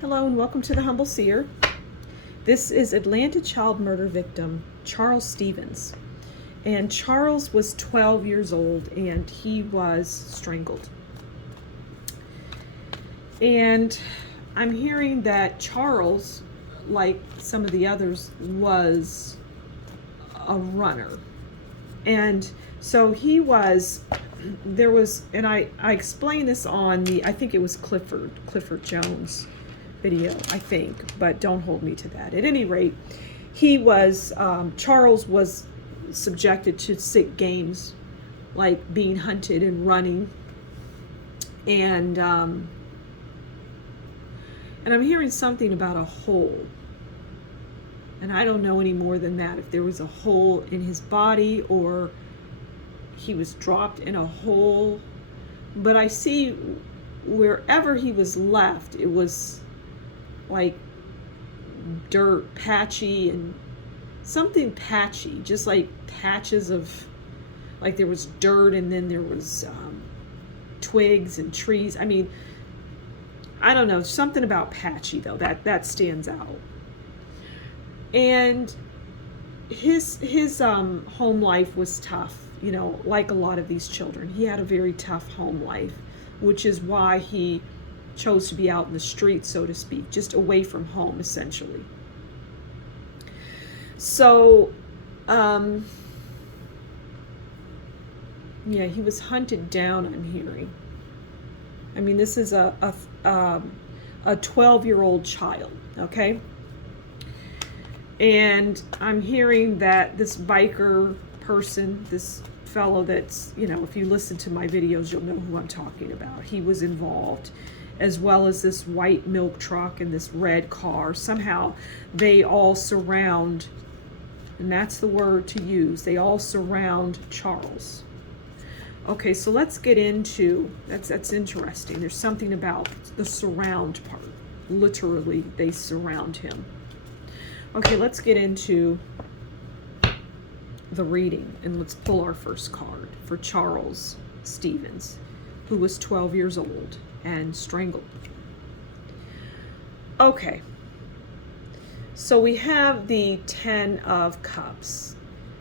Hello and welcome to the Humble Seer. This is Atlanta child murder victim Charles Stevens. And Charles was 12 years old and he was strangled. And I'm hearing that Charles, like some of the others, was a runner. And so he was, there was, and I explained this on the, I think it was Clifford Jones video, I think, but don't hold me to that. At any rate, he was, Charles was subjected to sick games, like being hunted and running. And I'm hearing something about a hole. And I don't know any more than that, if there was a hole in his body or he was dropped in a hole. But I see wherever he was left, it was like dirt, patchy, and something patchy, just like patches of, like there was dirt and then there was twigs and trees. I mean, I don't know, something about patchy though, that stands out. And his home life was tough, you know, like a lot of these children. He had a very tough home life, which is why he chose to be out in the street, so to speak, just away from home, essentially. So, yeah, he was hunted down, I'm hearing. I mean, this is a 12-year-old child, okay? And I'm hearing that this biker person, this fellow that's, you know, if you listen to my videos, you'll know who I'm talking about. He was involved, as well as this white milk truck and this red car. Somehow they all surround, and that's the word to use, they all surround Charles. Okay, so let's get into, that's interesting. There's something about the surround part. Literally, they surround him. Okay, let's get into the reading, and let's pull our first card for Charles Stevens, who was 12 years old and strangled. Okay, so we have the 10 of Cups,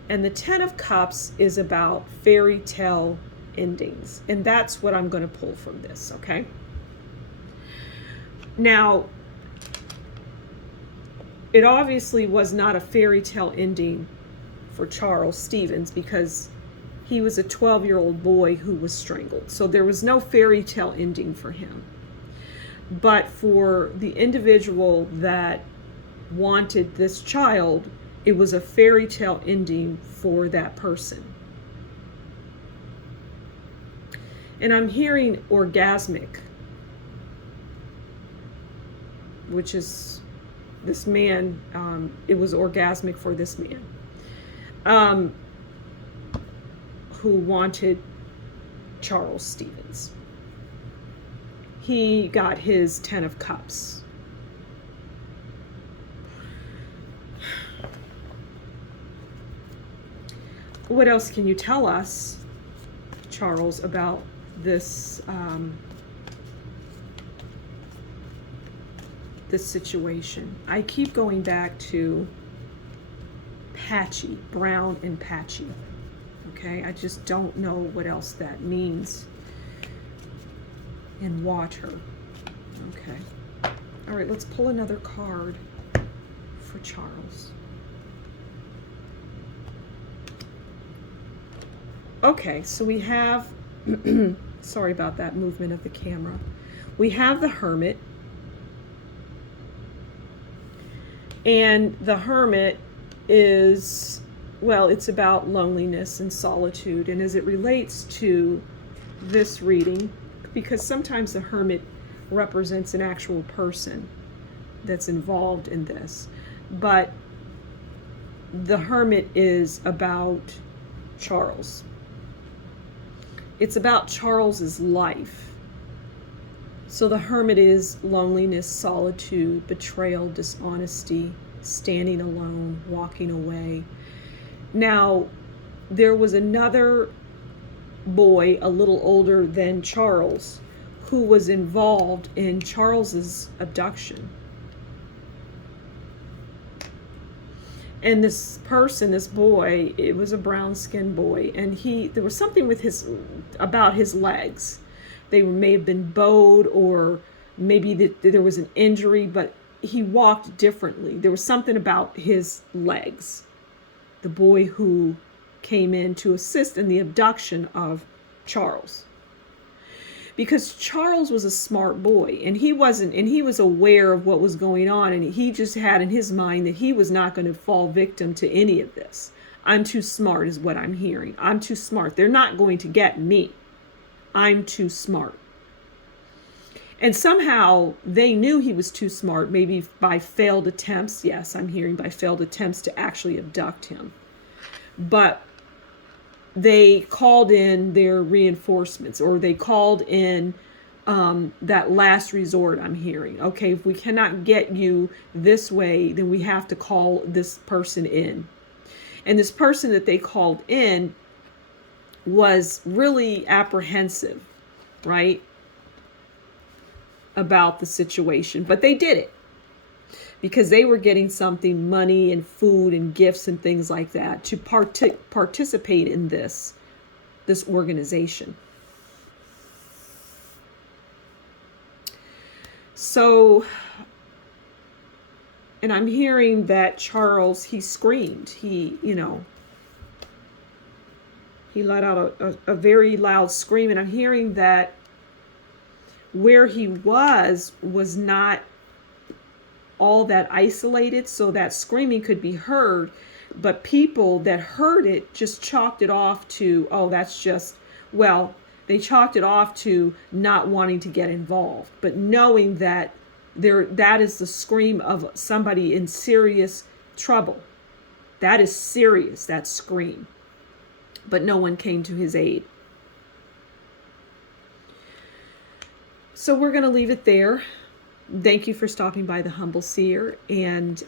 and the 10 of Cups is about fairy tale endings, and that's what I'm going to pull from this, okay? Now, it obviously was not a fairy tale ending for Charles Stevens because he was a 12-year-old boy who was strangled. So there was no fairy tale ending for him. But for the individual that wanted this child, it was a fairy tale ending for that person. And I'm hearing orgasmic, which is this man, it was orgasmic for this man who wanted Charles Stevens. He got his 10 of Cups. What else can you tell us, Charles, about this this situation? I keep going back to patchy, brown and patchy. Okay, I just don't know what else that means in water. Okay, all right, let's pull another card for Charles. Okay, so we have sorry about that movement of the camera. We have the Hermit. And the Hermit is, well, it's about loneliness and solitude. And as it relates to this reading, because sometimes the Hermit represents an actual person that's involved in this, but the Hermit is about Charles. It's about Charles's life. So the Hermit is loneliness, solitude, betrayal, dishonesty, standing alone, walking away. Now, there was another boy a little older than Charles who was involved in Charles's abduction. And this person, this boy, it was a brown-skinned boy, and there was something with about his legs. They may have been bowed, or maybe there was an injury, but he walked differently. There was something about his legs. The boy who came in to assist in the abduction of Charles. Because Charles was a smart boy, and he was aware of what was going on, and he just had in his mind that he was not going to fall victim to any of this. I'm too smart is what I'm hearing. I'm too smart. They're not going to get me. I'm too smart. And somehow they knew he was too smart, maybe by failed attempts. Yes, I'm hearing by failed attempts to actually abduct him. But they called in their reinforcements, or they called in that last resort, I'm hearing. Okay, if we cannot get you this way, then we have to call this person in. And this person that they called in was really apprehensive, right, about the situation. But they did it because they were getting something, money and food and gifts and things like that, to participate in this organization. So, and I'm hearing that Charles, he screamed. He let out a very loud scream. And I'm hearing that where he was not all that isolated, so that screaming could be heard, but people that heard it just chalked it off to, oh, that's just, well, they chalked it off to not wanting to get involved, but knowing that that is the scream of somebody in serious trouble. That is serious, that scream. But no one came to his aid. So we're going to leave it there. Thank you for stopping by the Humble Seer. And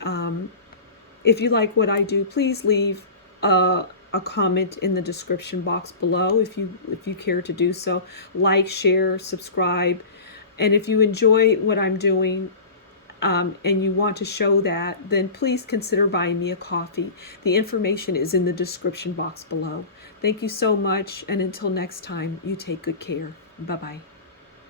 if you like what I do, please leave a comment in the description box below if you care to do so. Like, share, subscribe. And if you enjoy what I'm doing and you want to show that, then please consider buying me a coffee. The information is in the description box below. Thank you so much. And until next time, you take good care. Bye-bye.